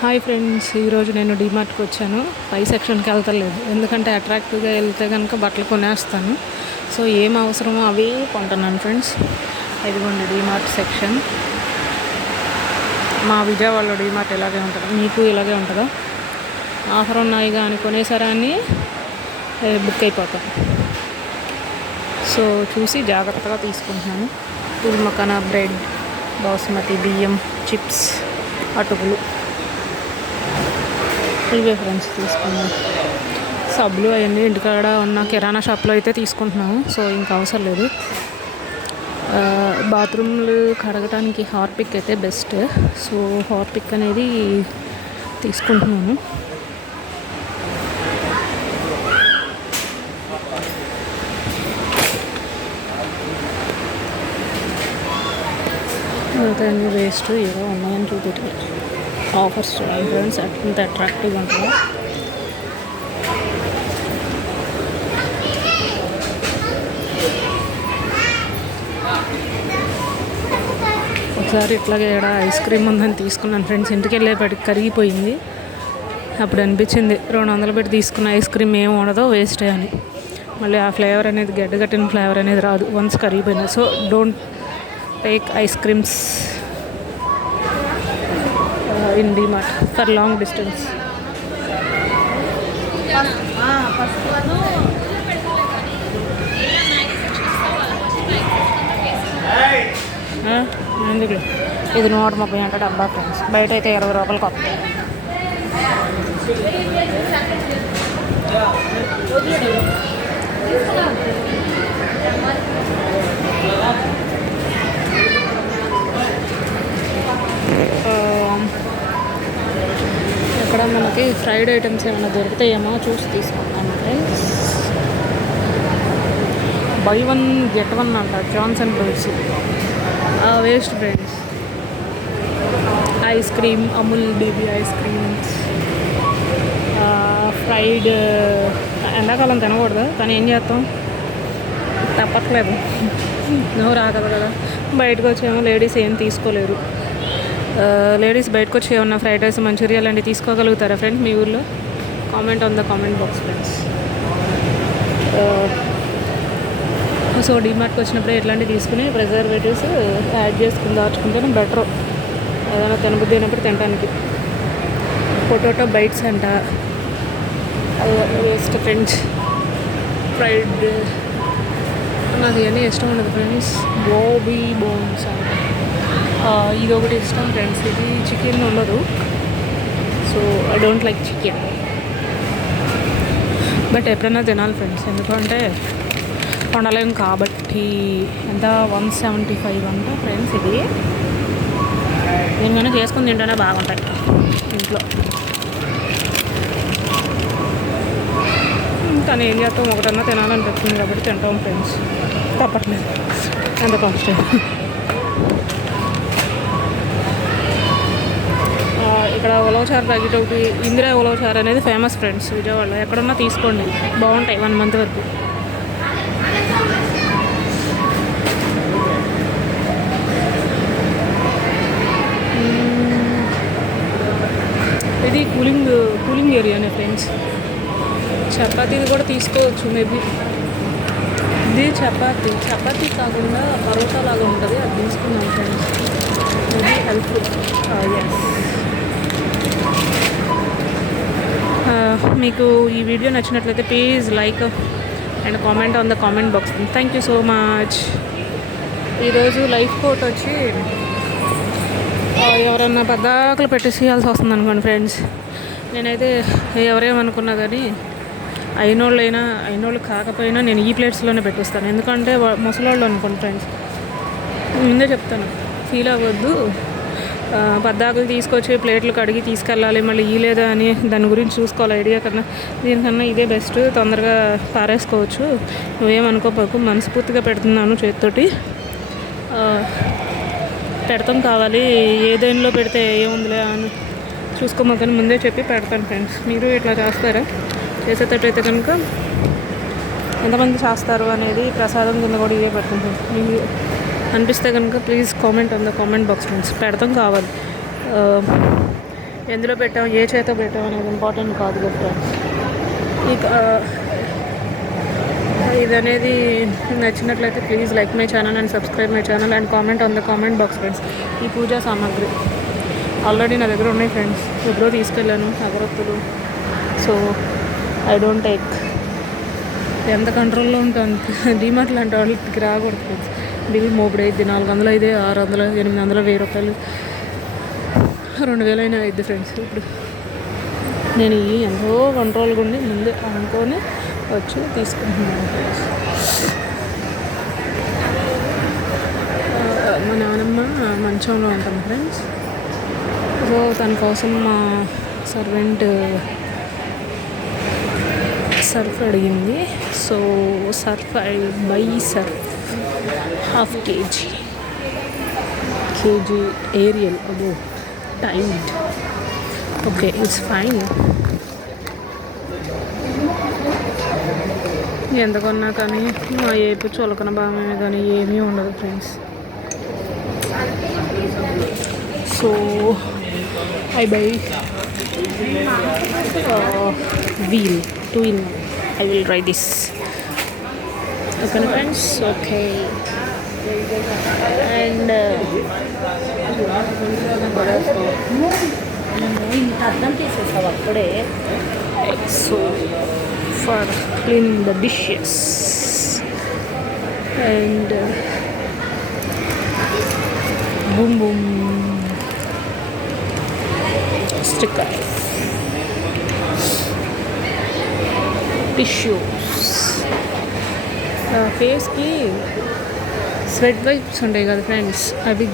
Hi friends, ఈరోజు నేను డీమార్ట్కి వచ్చాను. పై సెక్షన్కి వెళ్తలేదు, ఎందుకంటే అట్రాక్టివ్గా వెళ్తే కనుక బట్టలు కొనేస్తాను. సో ఏం అవసరమో అవి కొంటున్నాను ఫ్రెండ్స్. ఇదిగోండి డీమార్ట్ సెక్షన్. మా విజయవాడలో డీమార్ట్ ఇలాగే ఉంటుంది, మీకు ఇలాగే ఉంటుందా? ఆఫర్ ఉన్నాయి కానీ కొనేసారా అని బుక్ అయిపోతాం. సో చూసి జాగ్రత్తగా తీసుకుంటున్నాను. పూల్ మకానా బ్రెడ్, బాస్మతి బియ్యం, చిప్స్, అటుకులు, ఇవే ఫ్రెండ్స్ తీసుకున్నాం. సబ్బులు అవన్నీ ఇంటికాడ ఉన్న కిరాణా షాప్లో అయితే తీసుకుంటున్నాము. సో ఇంకా అవసరం లేదు. బాత్రూమ్లు కడగటానికి హార్పిక్ అయితే బెస్ట్. సో హార్పిక్ అనేది తీసుకుంటున్నాను. అన్నీ వేస్ట్ ఏదో ఉన్నాయని చూపెట్టారు. ఆఫర్స్ చూడండి ఫ్రెండ్స్, ఎంత అట్రాక్టివ్గా ఉంటుందో. ఒకసారి ఇట్లాగే ఇక్కడ ఐస్ క్రీమ్ ఉందని తీసుకున్నాను ఫ్రెండ్స్. ఇంటికి వెళ్ళేపటికి కరిగిపోయింది. అప్పుడు అనిపించింది 200 పెట్టి తీసుకున్న ఐస్ క్రీమ్ ఏమి ఉండదో వేస్టే అని. మళ్ళీ ఆ ఫ్లేవర్ అనేది గడ్డగట్టిన ఫ్లేవర్ అనేది రాదు వన్స్ కరిగిపోయింది. So don't take ice creams in DMart for long distance. ఎందుకు ఇది 130 అంటే డబ్బా ఫ్రెండ్స్. బయట అయితే 20 రూపాయలు కొత్త. ఇక్కడ మనకి ఫ్రైడ్ ఐటమ్స్ ఏమైనా దొరుకుతాయేమో చూసి తీసుకుంటాను ఫ్రెండ్స్. బై 1 get 1 అంట Johnson babies. Waste friends. Ice cream, Amul baby ice creams, fried. ఎండాకాలం తినకూడదు కానీ ఏం చేస్తాం, తప్పట్లేదు. నువ్వు రాగలదు కదా. బయటకు వచ్చేమో లేడీస్ ఏం తీసుకోలేరు. లేడీస్ బయటకు వచ్చి ఏమన్నా ఫ్రైడ్ రైస్, మంచూరియా లాంటివి తీసుకోగలుగుతారా ఫ్రెండ్స్ మీ ఊళ్ళో? Comment on the comment box friends. So డీమార్ట్కి వచ్చినప్పుడు ఇట్లాంటివి తీసుకుని ప్రిజర్వేటివ్స్ యాడ్ చేసుకుని దాచుకుంటేనే బెటర్. ఏదైనా తినబుద్ధి అయినప్పుడు తినడానికి. పొటాటో బైట్స్ అంట, వేస్ట్ ఫ్రెండ్స్. ఫ్రైడ్ నాకు ఇవన్నీ ఇష్టం ఉండదు ఫ్రెండ్స్. గోబీ బోన్స్ అంట, ఇది ఒకటి ఇష్టం ఫ్రెండ్స్. ఇది చికెన్ ఉండదు. So I don't like chicken, but ఎప్పుడైనా తినాలి ఫ్రెండ్స్. ఎందుకంటే వండలేము కాబట్టి. ఎంత 175 అంట ఫ్రెండ్స్. ఇది నేను చేసుకుని తింటేనే బాగుంటాయి ఇంట్లో. కానీ ఏం చేస్తాం, ఒకటన్నా తినాలనిపిస్తుంది కాబట్టి తింటాం ఫ్రెండ్స్. తప్పట్లేదు, ఎంత కాస్ట్. ఇక్కడ ఉలవచారు ప్యాకెట్ ఒకటి, ఇందిరా ఉలవచారు అనేది ఫేమస్ ఫ్రెండ్స్ విజయవాడలో. ఎక్కడన్నా తీసుకోండి, బాగుంటాయి 1 month వరకు. ఇది కూలింగ్ ఏరియానే ఫ్రెండ్స్. చపాతీది కూడా తీసుకోవచ్చు మేబీ. ఇది చపాతీ కాకుండా పరోటా లాగా ఉంటుంది, అది తీసుకున్నాను ఫ్రెండ్స్. Maybe helpful. ఎస్. మీకు ఈ వీడియో నచ్చినట్లయితే please like and comment on the comment box. Thank you so much. ఈరోజు లైఫ్ కోట్ వచ్చి ఎవరన్నా పద్దాకలు పెట్టేసేయాల్సి వస్తుంది అనుకోండి ఫ్రెండ్స్. నేనైతే ఎవరేమనుకున్నా కానీ అయినోళ్ళు కాకపోయినా నేను ఈ ప్లేట్స్లోనే పెట్టిస్తాను. ఎందుకంటే ముసలోళ్ళు అనుకోండి ఫ్రెండ్స్, ముందే చెప్తాను, ఫీల్ అవ్వద్దు. పద్దాకులు తీసుకొచ్చి ప్లేట్లు కడిగి తీసుకెళ్ళాలి, మళ్ళీ లేదా అని దాని గురించి చూసుకోవాలి. ఐడియా కన్నా దీనికన్నా ఇదే బెస్ట్. తొందరగా పారేసుకోవచ్చు. నువ్వేమనుకోపోకు, మనస్ఫూర్తిగా పెడుతున్నాను చేతితోటి. పెడతాం కావాలి, ఏదైనాలో పెడితే ఏముందిలే అని చూసుకోమని ముందే చెప్పి పెడతాను ఫ్రెండ్స్. మీరు ఇట్లా చేస్తారా? చేసేటట్టయితే కనుక ఎంతమంది చేస్తారు అనేది ప్రసాదం కింద కూడా ఇదే పెట్టుకుంటాం. అనిపిస్తే కనుక please comment on the comment box friends. పెడతాం కావాలి. ఎందులో పెట్టాం, ఏ చేతో పెట్టాం అనేది ఇంపార్టెంట్ కాదు కదా ఫ్రెండ్స్. ఇక ఇదనేది నచ్చినట్లయితే please like my channel and subscribe my channel and comment on the comment box friends. ఈ పూజా సామాగ్రి ఆల్రెడీ నా దగ్గర ఉన్నాయి ఫ్రెండ్స్, ఎప్పుడో తీసుకెళ్ళాను అగరత్తులు. సో ఐ డోంట్ టేక్, ఎంత కంట్రోల్లో ఉంటుంది. డీమార్ట్ లాంటి వాళ్ళకి రాకూడదు ఫ్రెండ్స్. బిల్ మోపుడు అయింది 400 అయితే 600, 800, 1000 రూపాయలు, 2000 అయినా అయింది ఫ్రెండ్స్. ఇప్పుడు నేను ఎంతో కంట్రోల్గా ఉండి ముందు అనుకొని వచ్చి తీసుకుంటున్నాను ఫ్రెండ్స్. మా నాన్నమ్మ మంచంలో ఉంటాం ఫ్రెండ్స్. సో తన కోసం మా సర్వెంట్ సర్ఫ్ అడిగింది. So surf buy surf ½ kg Ariel అబో టైట్. Okay it's fine. ఎంత కొన్నా కానీ మా ఏపు చులకన భాగమే కానీ ఏమీ ఉండదు friends. So I buy wheel 2-in-1. I will try this. Okay friends, okay. And so for cleaning the dishes and boom boom sticker, tissues, ఫేస్కి స్వెట్ వైప్స్ ఉంటాయి కదా ఫ్రెండ్స్, అవి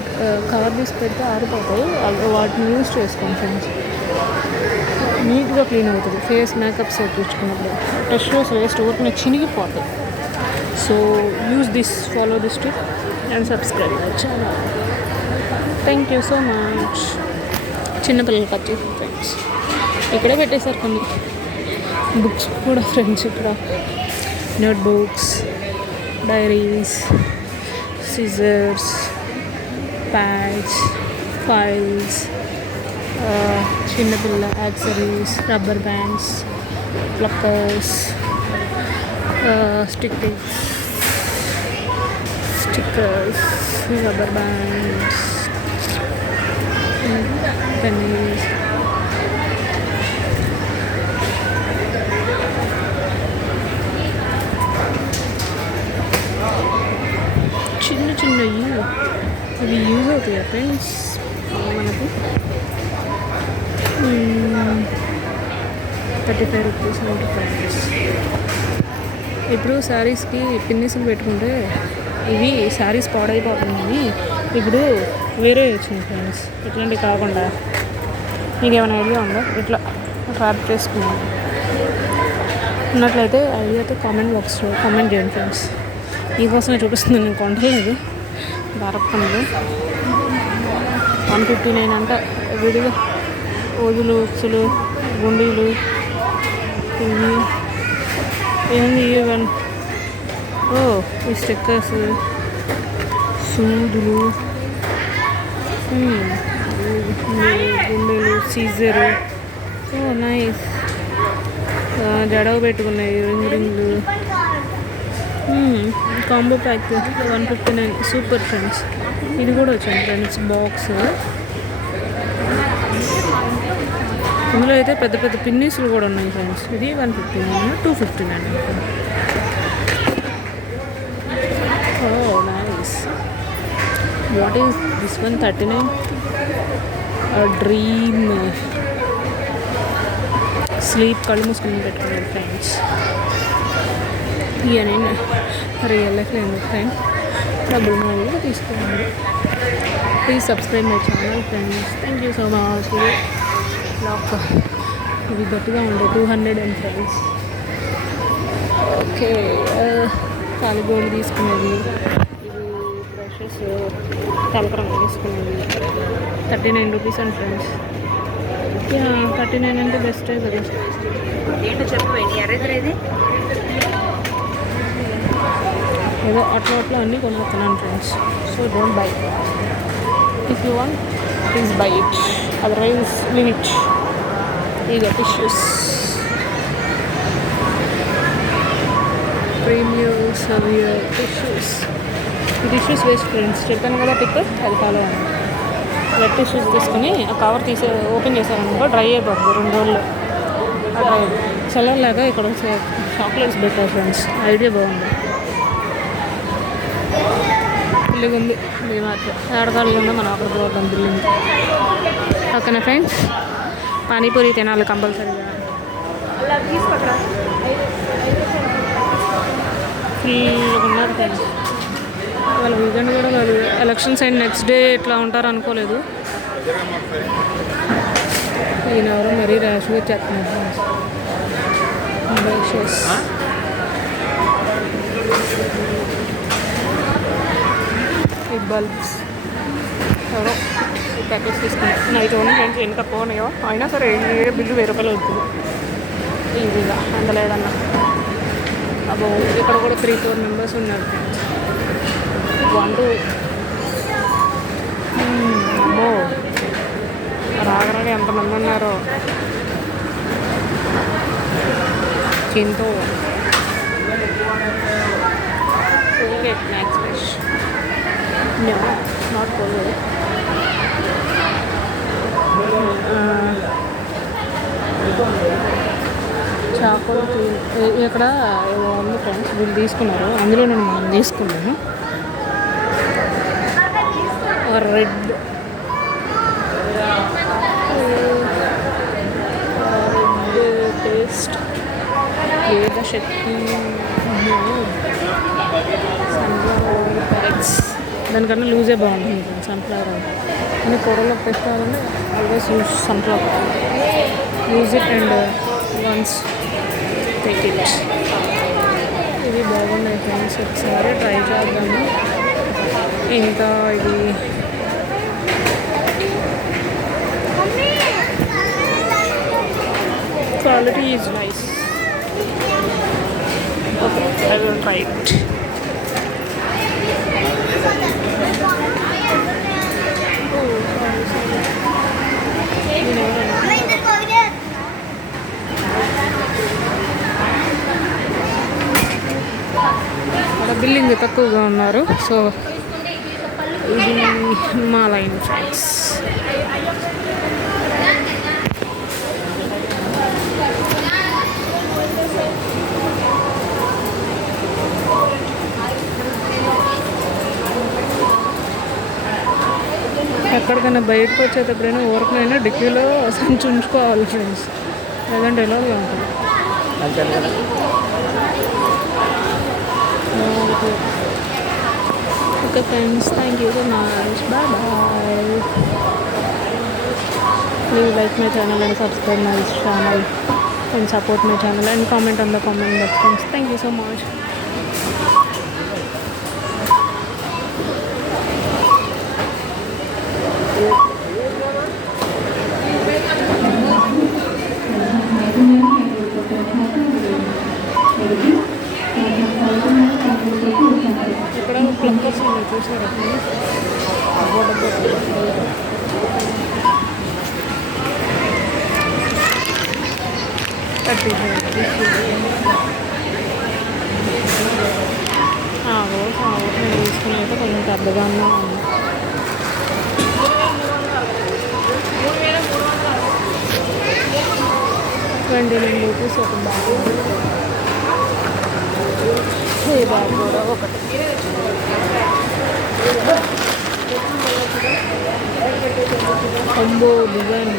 కవర్ తీసి పెడితే ఆరిపోతాయి. వాటిని యూజ్ చేసుకోండి ఫ్రెండ్స్, నీట్గా క్లీన్ అవుతుంది. ఫేస్ మేకప్ సెట్ తెచ్చుకున్నప్పుడు టిష్యూస్ వేస్ట్ ఊరికి చినిగిపోతాయి. So use this, follow this tip and subscribe my channel. Thank you so much. చిన్నపిల్లలు కట్ చేసి ఫ్రెండ్స్ ఇక్కడే పెట్టేశారు కొన్ని బుక్స్ కూడా ఫ్రెండ్స్. ఇక్కడ notebooks, diaries, scissors, pads, files, చిన్నపిల్ల accessories, rubber bands, pluckers, stickers, rubber bands, pens, చిన్న చిన్నవి అవి యూజ్ అవుతాయి ఫ్రెండ్స్ మనకు. 35 రూపీస్ 75 రూపీస్. ఇప్పుడు శారీస్కి పిన్నిసులు పెట్టుకుంటే ఇవి శారీస్ పాడైపోతుందని ఇప్పుడు వేరే వచ్చింది ఫ్రెండ్స్. ఇట్లాంటివి కాకుండా మీకు ఏమైనా ఐడియా ఉందా ఇట్లా ర్యాప్ చేసుకున్నాను ఉన్నట్లయితే ఐడియాతో కామెంట్ బాక్స్లో కామెంట్ చేయండి ఫ్రెండ్స్. మీకోసమే చూపిస్తుంది, నేను కొంటలేదు. దారపండ్లు 159 అంట విడిగా. ఓజులు, ఉక్సులు, గుండీలు, ఇవి ఏంది ఇవన్నీ. ఓ ఈ స్టిక్కర్స్, సూదులు, గుండెలు, సీజరు. Oh nice. జడవ పెట్టుకున్నాయి రింగ్లు. Combo pack 159. Super friends. ఇది కూడా వచ్చింది ఫ్రెండ్స్ బాక్స్. ఇందులో అయితే పెద్ద పెద్ద పిన్నీసులు కూడా ఉన్నాయి ఫ్రెండ్స్. ఇది 159, 259. Oh nice. What is this one? 39. Dream sleep, కళ్ళు మూసుకుని పెట్టుకున్నాను ఫ్రెండ్స్. ఇక నేను రియల్ లైఫ్లో ఎందుకు ఫ్రెండ్ డబ్బులు మామూలుగా తీసుకోండి. Please subscribe my channel friends. Thank you so much. Lock ఇవి గట్టిగా ఉండే 200 అండ్ ఫ్రెండ్స్. ఓకే కాలిగోల్డ్ తీసుకునేది, ఇవి బ్రషెస్ తలకరం తీసుకునేది 39 రూపీస్ అండ్ ఫ్రెండ్స్. 39 అంటే బెస్టే కదా. ఏంటో చెప్పండి ఎరేది ఏదో అట్లా అట్లా అన్నీ కొనుక్కున్నాను friends. So don't by. If you want please by it, otherwise leave it. ఇక టిష్యూస్, ప్రీమియం సవియర్ టిష్యూస్. ఈ టిష్యూస్ వేస్ట్ ఫ్రెండ్స్, చెప్పాను కదా టిప్, అది ఫాలో అవ్వండి. వెట్ టిష్యూస్ తీసుకుని ఆ కవర్ తీసి ఓపెన్ చేశారనుకో డ్రై అయిపోతుంది 2 రోజుల్లో. డ్రై చల్లలాగా ఇక్కడ చాక్లెట్స్ పెట్టారు ఫ్రెండ్స్, ఐడియా బాగుంది. బిల్లింగ్ ఉంది డిమార్ట్, ఏడకాలు ఉందో మనం అక్కడికి పోతాం బిల్లింగ్. ఓకేనా ఫ్రెండ్స్, పానీపూరి తినాలి కంపల్సరీగా. ఫుల్గా ఉన్నారు ఫ్రెండ్స్. వాళ్ళ వీకెండ్ కూడా కాదు, ఎలక్షన్స్ అయిన నెక్స్ట్ డే ఇట్లా ఉంటారు అనుకోలేదు. ఈయన ఎవరో మరీ ర్యాష్గా చెప్తున్నారు ఫ్రెండ్స్. ఈ బల్బ్స్ ఎవరో ప్యాకెట్స్ తీసుకున్నాయి. నైట్ ఓన్ ఫ్రెండ్స్ ఎంత పోనాయో, అయినా సరే ఏ బిల్లు 1000 రూపాయలు అవుతుంది ఈజీగా, అంత లేదన్నా. అబ్బో ఇక్కడ కూడా 3-4 మెంబర్స్ ఉన్నారు ఫ్రెండ్స్. 1-2 అమ్మో రాగరాగా ఎంతమంది ఉన్నారో. చింతో Colgate max fresh, no not Colgate. Charcoal ఇక్కడ ఉంది ఫ్రెండ్స్, వీళ్ళు తీసుకున్నారు, అందులో నేను మనం తీసుకున్నాను. రెడ్ పేస్ట్, వేద శక్తి, సన్ఫ్లవర్ ఆయిల్ ప్యాకెట్స్. దానికన్నా లూజే బాగుంటుంది సన్ఫ్లవర్ ఆయిల్. అన్ని కూరలో పెట్టాలంటే always use sunflower oil. Use it and once take it. ఇవి బాగున్నాయి ఫ్రెండ్స్, ఒకసారి ట్రై చేద్దాము. ఇంకా ఇది quality is nice. Okay, I will try it. అక్కడ బిల్లింగ్ తక్కువగా ఉన్నారు, సో ఇది మా లైన్ ఫ్రెండ్స్. ఎక్కడికైనా బయటకు వచ్చేటప్పుడైనా ఊరికైనా డిక్కీలో సంచి ఉంచుకోవాలి ఫ్రెండ్స్, లేదంటే ఎలా ఉంటుంది. Okay friends, thank you so much, bye bye. Please like my channel and subscribe my channel and support my channel and comment on the comment box friends. Thank you so much. ఇక్కడ ప్లంకర్స్ ఉన్నాయి చూసారా నేను తీసుకుని అయితే కొంచెం పెద్దగా ఉంది. ₹29 ఒక బ్యాగ్. ఈ బ్యాగ్ కూడా ఒకటి. కొంబో డిజైన్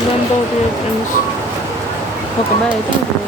ఇదంతా okay friends. Okay bye, thank you.